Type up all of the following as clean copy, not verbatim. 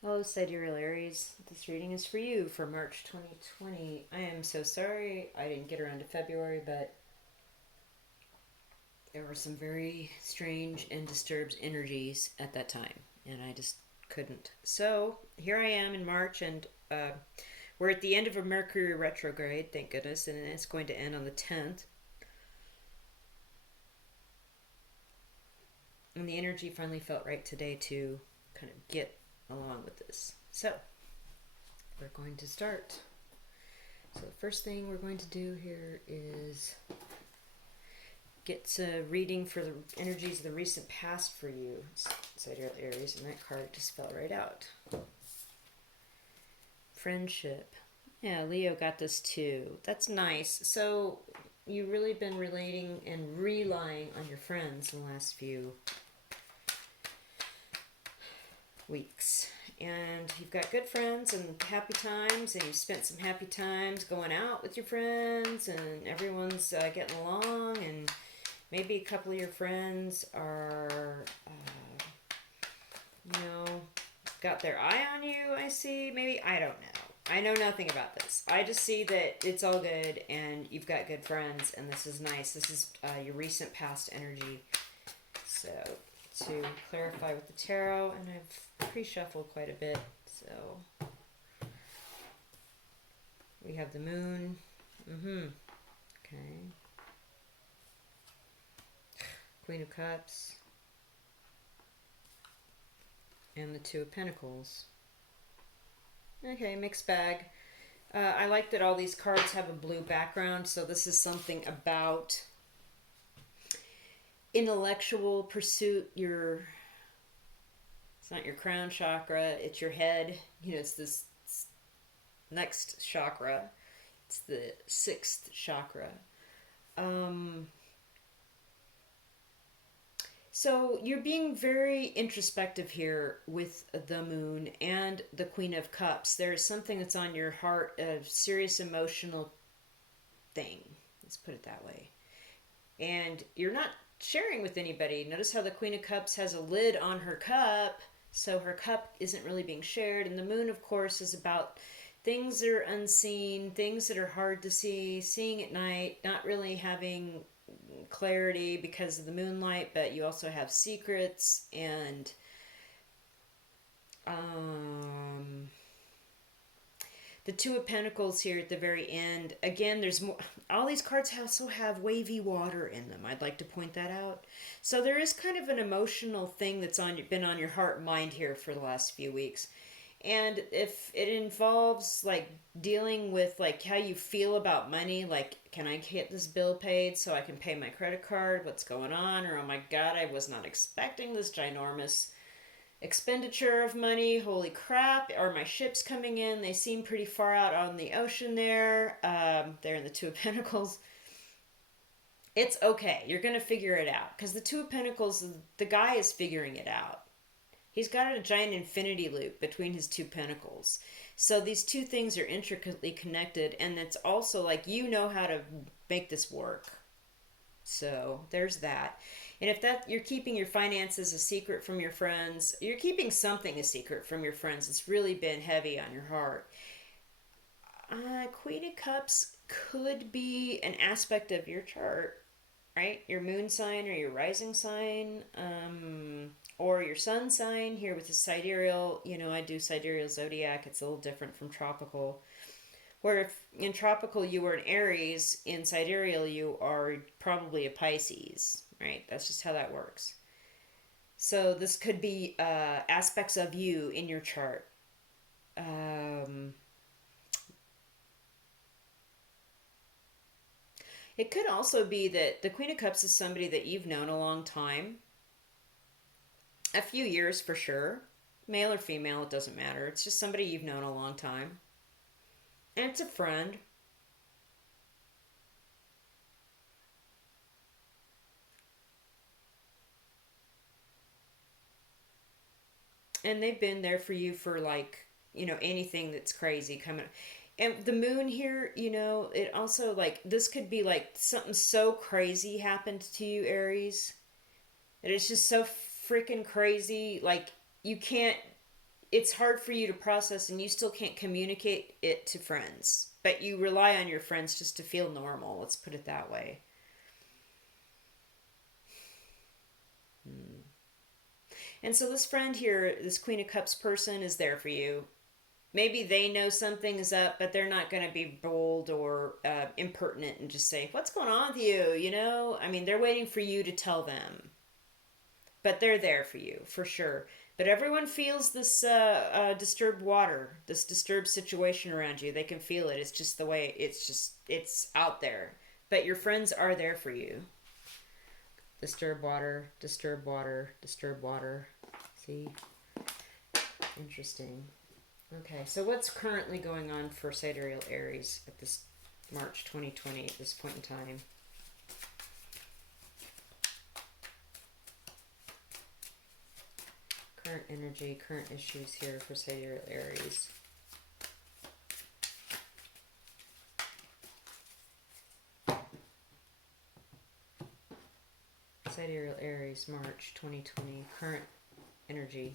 Hello, sidereal Aries. This reading is for you for March 2020. I am so sorry I didn't get around to February, but there were some very strange and disturbed energies at that time, and I just couldn't. So here I am in March, and we're at the end of a Mercury retrograde, thank goodness, and it's going to end on the 10th. And the energy finally felt right today to kind of get along with this. So we're going to start. So the first thing we're going to do here is get a reading for the energies of the recent past for you, Sidereal Aries, and that card just fell right out. Friendship. Yeah, Leo got this too. That's nice. So you've really been relating and relying on your friends in the last few weeks. And you've got good friends and happy times, and you've spent some happy times going out with your friends, and everyone's getting along, and maybe a couple of your friends are, you know, got their eye on you, I see. Maybe, I don't know. I know nothing about this. I just see that it's all good, and you've got good friends, and this is nice. This is your recent past energy. So to clarify with the tarot, and I've pre-shuffled quite a bit. So we have the moon. Okay. Queen of Cups. And the Two of Pentacles. Okay, mixed bag. I like that all these cards have a blue background, so this is something about intellectual pursuit. It's not your crown chakra, it's your head. It's this next chakra. It's the sixth chakra. So you're being very introspective here with the moon and the Queen of Cups. There's something that's on your heart, a serious emotional thing. Let's put it that way. And you're not sharing with anybody. Notice how the Queen of Cups has a lid on her cup, so her cup isn't really being shared. And the moon, of course, is about things that are unseen, things that are hard to see, seeing at night, not really having clarity because of the moonlight, but you also have secrets and the Two of Pentacles here at the very end. Again, there's more. All these cards also have wavy water in them. I'd like to point that out. So there is kind of an emotional thing that's been on your heart and mind here for the last few weeks. And if it involves like dealing with like how you feel about money, like can I get this bill paid so I can pay my credit card? What's going on? Or oh my god, I was not expecting this ginormous expenditure of money. Holy crap! Are my ships coming in? They seem pretty far out on the ocean there. They're in the Two of Pentacles. It's okay. You're gonna figure it out because the Two of Pentacles, the guy is figuring it out. He's got a giant infinity loop between his two pentacles. So these two things are intricately connected, and it's also like you know how to make this work. So there's that. And if that you're keeping your finances a secret from your friends, you're keeping something a secret from your friends. It's really been heavy on your heart. Queen of Cups could be an aspect of your chart, right? Your moon sign or your rising sign, or your sun sign. Here with the sidereal, I do sidereal zodiac. It's a little different from tropical. Where if in tropical you were an Aries, in sidereal you are probably a Pisces, right? That's just how that works. So this could be aspects of you in your chart. It could also be that the Queen of Cups is somebody that you've known a long time, a few years for sure. Male or female, it doesn't matter. It's just somebody you've known a long time. And it's a friend. And they've been there for you for like, anything that's crazy coming. And the moon here, it also like, this could be like something so crazy happened to you, Aries. That it's just so freaking crazy. Like, you can't it's hard for you to process, and you still can't communicate it to friends, but you rely on your friends just to feel normal. Let's put it that way. And so this friend here, this Queen of Cups person, is there for you. Maybe they know something is up, but they're not going to be bold or impertinent and just say, "What's going on with you?" You know, I mean, they're waiting for you to tell them, but they're there for you for sure. But everyone feels this disturbed water, this disturbed situation around you. They can feel it. It's just the way it's out there. But your friends are there for you. Disturb water, disturb water, disturb water. See? Interesting. Okay, so what's currently going on for sidereal Aries at this March 2020 at this point in time? Current energy, current issues here for sidereal Aries. Sidereal Aries, March 2020, current energy.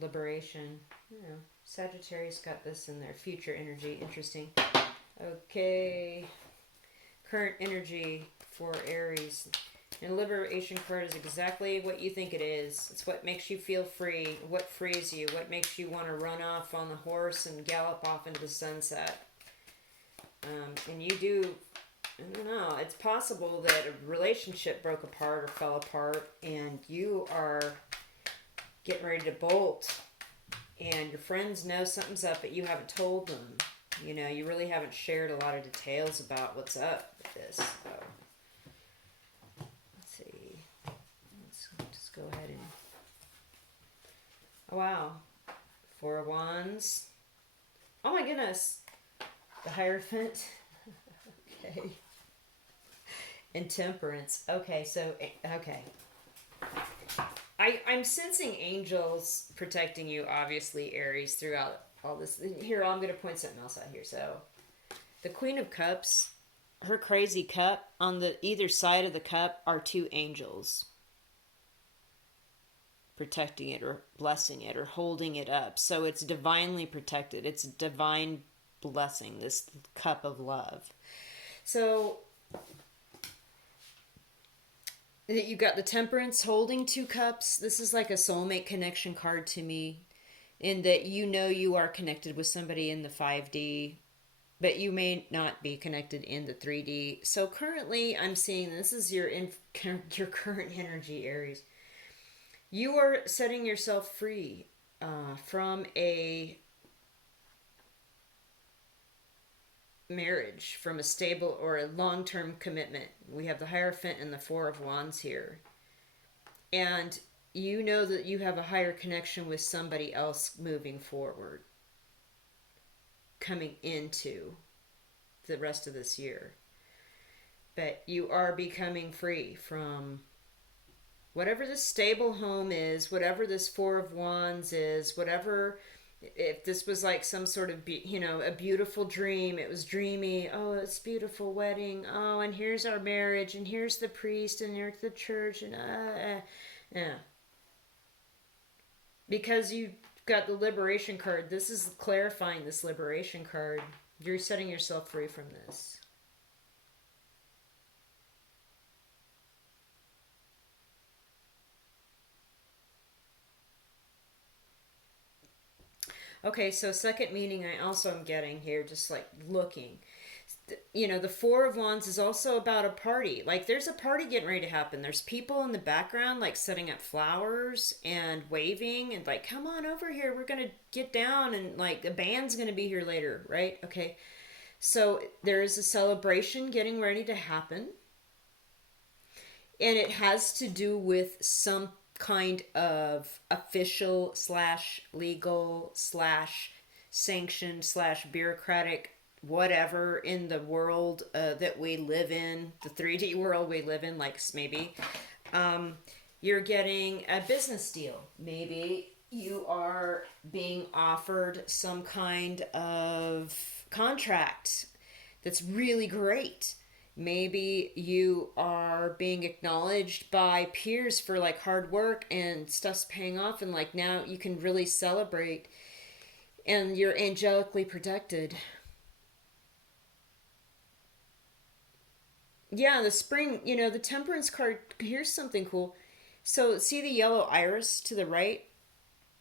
Liberation. Yeah, Sagittarius got this in their future energy. Interesting. Okay. Current energy for Aries. And liberation card is exactly what you think it is. It's what makes you feel free, what frees you, what makes you want to run off on the horse and gallop off into the sunset. And you do, I don't know, it's possible that a relationship broke apart or fell apart and you are getting ready to bolt. And your friends know something's up, but you haven't told them. You know, you really haven't shared a lot of details about what's up with this. So, let's see. Let's just go ahead and... Oh, wow. Four of Wands. Oh, my goodness. The Hierophant. Okay. And Temperance. Okay, so... Okay. I'm sensing angels protecting you, obviously, Aries, throughout all this. Here, I'm going to point something else out here. So, the Queen of Cups, her crazy cup, on the either side of the cup are two angels protecting it or blessing it or holding it up. So, it's divinely protected. It's a divine blessing, this cup of love. So, you got the Temperance holding two cups. This is like a soulmate connection card to me, in that you know you are connected with somebody in the 5D, but you may not be connected in the 3D. So currently I'm seeing this is your current energy, Aries. You are setting yourself free from a marriage, from a stable or a long-term commitment. We have the Hierophant and the Four of Wands here. And you know that you have a higher connection with somebody else moving forward, coming into the rest of this year. But you are becoming free from whatever this stable home is, whatever this Four of Wands is, whatever... If this was like some sort of, a beautiful dream, it was dreamy. Oh, it's a beautiful wedding. Oh, and here's our marriage, and here's the priest, and here's the church, and yeah. Because you got the liberation card, this is clarifying this liberation card. You're setting yourself free from this. Okay, so second meaning I also am getting here, just like looking. The Four of Wands is also about a party. Like there's a party getting ready to happen. There's people in the background like setting up flowers and waving and like, come on over here. We're going to get down and like the band's going to be here later, right? Okay. So there is a celebration getting ready to happen. And it has to do with some kind of official slash legal slash sanctioned slash bureaucratic whatever in the world that we live in, the 3D world we live in, like maybe you're getting a business deal. Maybe you are being offered some kind of contract that's really great. Maybe you are being acknowledged by peers for like hard work and stuff's paying off, and like now you can really celebrate and you're angelically protected. Yeah, the spring, the temperance card, here's something cool. So, see the yellow iris to the right?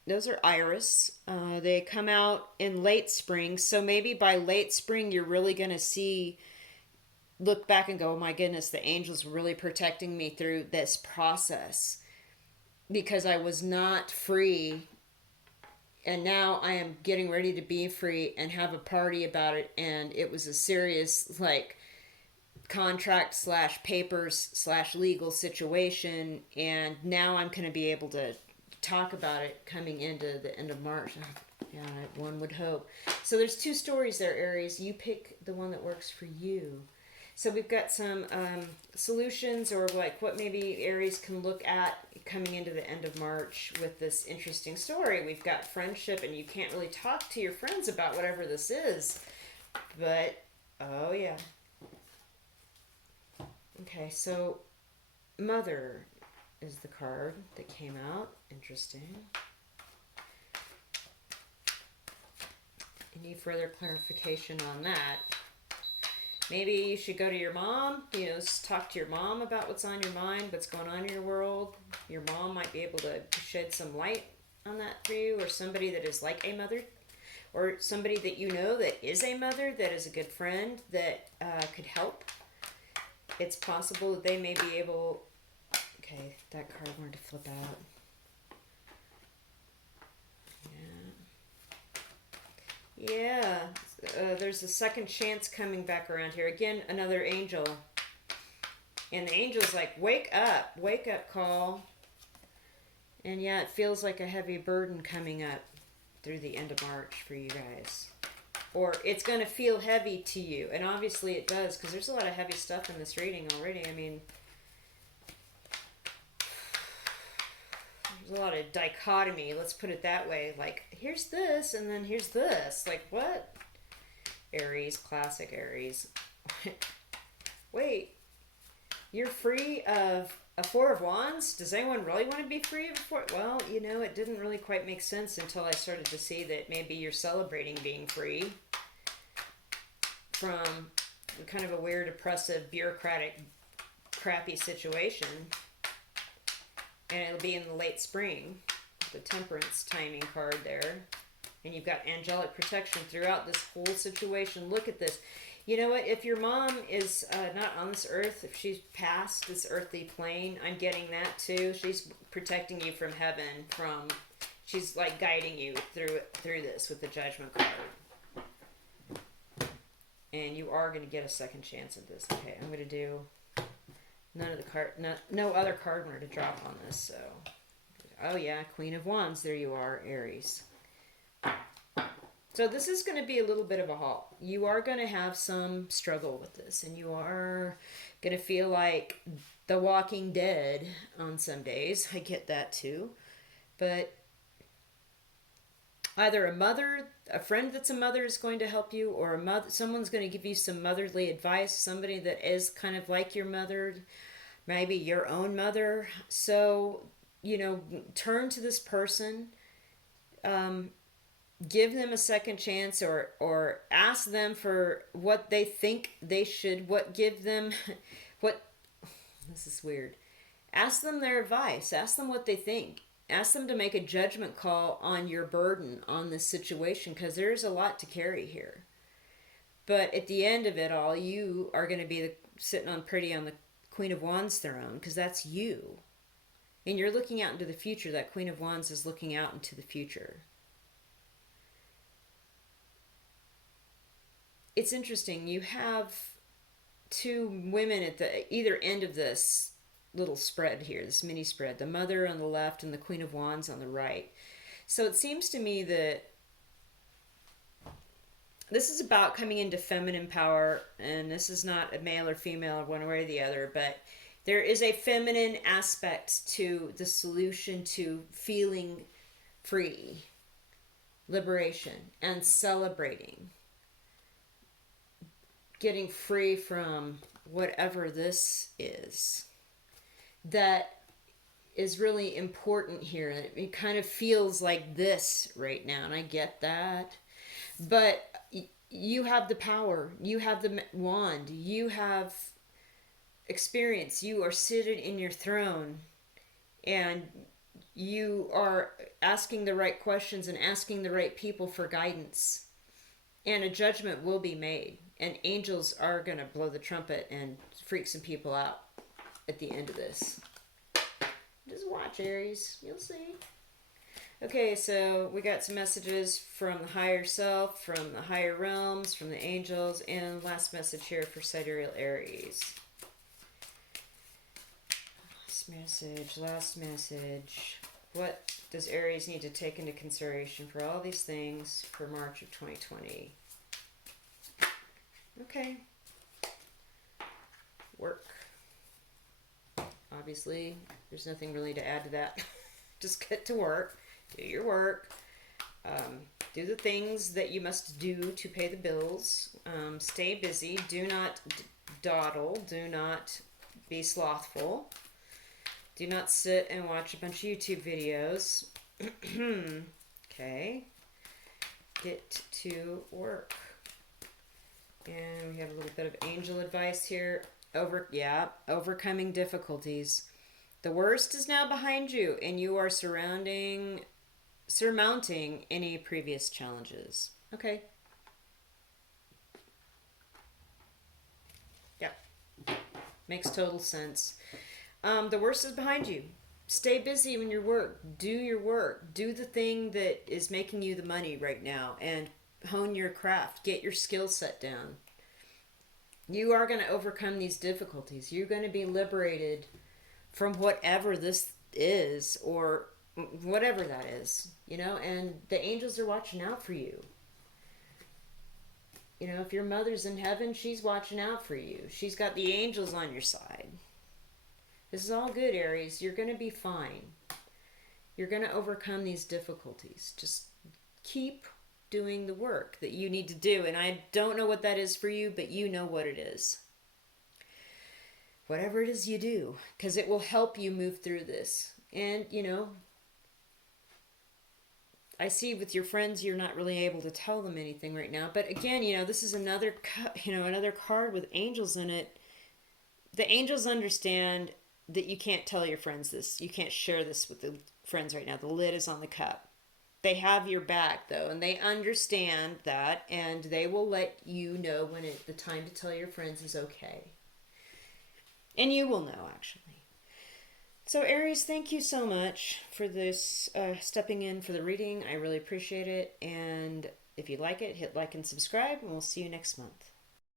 Those are iris. They come out in late spring. So, maybe by late spring, you're really going to look back and go, oh my goodness, the angels were really protecting me through this process because I was not free. And now I am getting ready to be free and have a party about it. And it was a serious, like, contract slash papers slash legal situation, and now I'm going to be able to talk about it coming into the end of March. Yeah, one would hope. So there's two stories there, Aries. You pick the one that works for you. So we've got some solutions, or like what maybe Aries can look at coming into the end of March with this interesting story. We've got friendship, and you can't really talk to your friends about whatever this is, but oh yeah. Okay, so Mother is the card that came out. Interesting. Any further clarification on that? Maybe you should go to your mom, talk to your mom about what's on your mind, what's going on in your world. Your mom might be able to shed some light on that for you, or somebody that is like a mother, or somebody that you know that is a mother, that is a good friend, that could help. It's possible that they may be able... Okay, that card wanted to flip out. Yeah. There's a second chance coming back around here. Again, another angel. And the angel's like, wake up call. And yeah, it feels like a heavy burden coming up through the end of March for you guys. Or it's going to feel heavy to you. And obviously it does, because there's a lot of heavy stuff in this reading already. I mean, there's a lot of dichotomy, let's put it that way. Like, here's this, and then here's this. Like, what? Aries, classic Aries. Wait, you're free of a Four of Wands? Does anyone really want to be free of a Four? Well, it didn't really quite make sense until I started to see that maybe you're celebrating being free from kind of a weird, oppressive, bureaucratic, crappy situation. And it'll be in the late spring, the Temperance timing card there. And you've got angelic protection throughout this whole situation. Look at this. You know what? If your mom is not on this earth, if she's past this earthly plane, I'm getting that too. She's protecting you from heaven. She's like guiding you through this with the Judgment card. And you are going to get a second chance at this. Okay, I'm going to do no other card wanted to drop on this. So, oh yeah, Queen of Wands. There you are, Aries. So this is going to be a little bit of a halt. You are going to have some struggle with this, and you are going to feel like the Walking Dead on some days. I get that too. But either a friend that's a mother is going to help you, or someone's going to give you some motherly advice, somebody that is kind of like your mother, maybe your own mother. So, turn to this person. Give them a second chance, or ask them for what they think they should, this is weird. Ask them their advice. Ask them what they think. Ask them to make a judgment call on your burden on this situation, because there's a lot to carry here. But at the end of it all, you are going to be sitting on the Queen of Wands throne, because that's you. And you're looking out into the future. That Queen of Wands is looking out into the future. It's interesting. You have two women at the either end of this little spread here, this mini spread. The Mother on the left and the Queen of Wands on the right. So it seems to me that this is about coming into feminine power, and this is not a male or female or one way or the other, but there is a feminine aspect to the solution to feeling free, liberation, and celebrating. Getting free from whatever this is that is really important here. It kind of feels like this right now, and I get that. But you have the power, you have the wand, you have experience, you are seated in your throne, and you are asking the right questions and asking the right people for guidance. And a judgment will be made, and angels are going to blow the trumpet and freak some people out at the end of this. Just watch, Aries. You'll see. Okay, so we got some messages from the higher self, from the higher realms, from the angels, and last message here for sidereal Aries. Last message. What does Aries need to take into consideration for all these things for March of 2020? Okay. Work. Obviously, there's nothing really to add to that. Just get to work. Do your work. Do the things that you must do to pay the bills. Stay busy. Do not dawdle. Do not be slothful. Do not sit and watch a bunch of YouTube videos. Okay. Get to work. And we have a little bit of angel advice here. Overcoming difficulties. The worst is now behind you, and you are surmounting any previous challenges. Okay. Yep. Makes total sense. The worst is behind you. Stay busy when you work. Do your work. Do the thing that is making you the money right now, and hone your craft. Get your skill set down. You are going to overcome these difficulties. You're going to be liberated from whatever this is, or whatever that is, and the angels are watching out for you. If your mother's in heaven, she's watching out for you. She's got the angels on your side. This is all good, Aries. You're going to be fine. You're going to overcome these difficulties. Just keep doing the work that you need to do. And I don't know what that is for you, but you know what it is. Whatever it is you do, because it will help you move through this. And, I see with your friends, you're not really able to tell them anything right now. But again, this is another card with angels in it. The angels understand that you can't tell your friends this. You can't share this with the friends right now. The lid is on the cup. They have your back, though, and they understand that, and they will let you know when the time to tell your friends is okay. And you will know, actually. So, Aries, thank you so much for this, stepping in for the reading. I really appreciate it. And if you like it, hit like and subscribe, and we'll see you next month.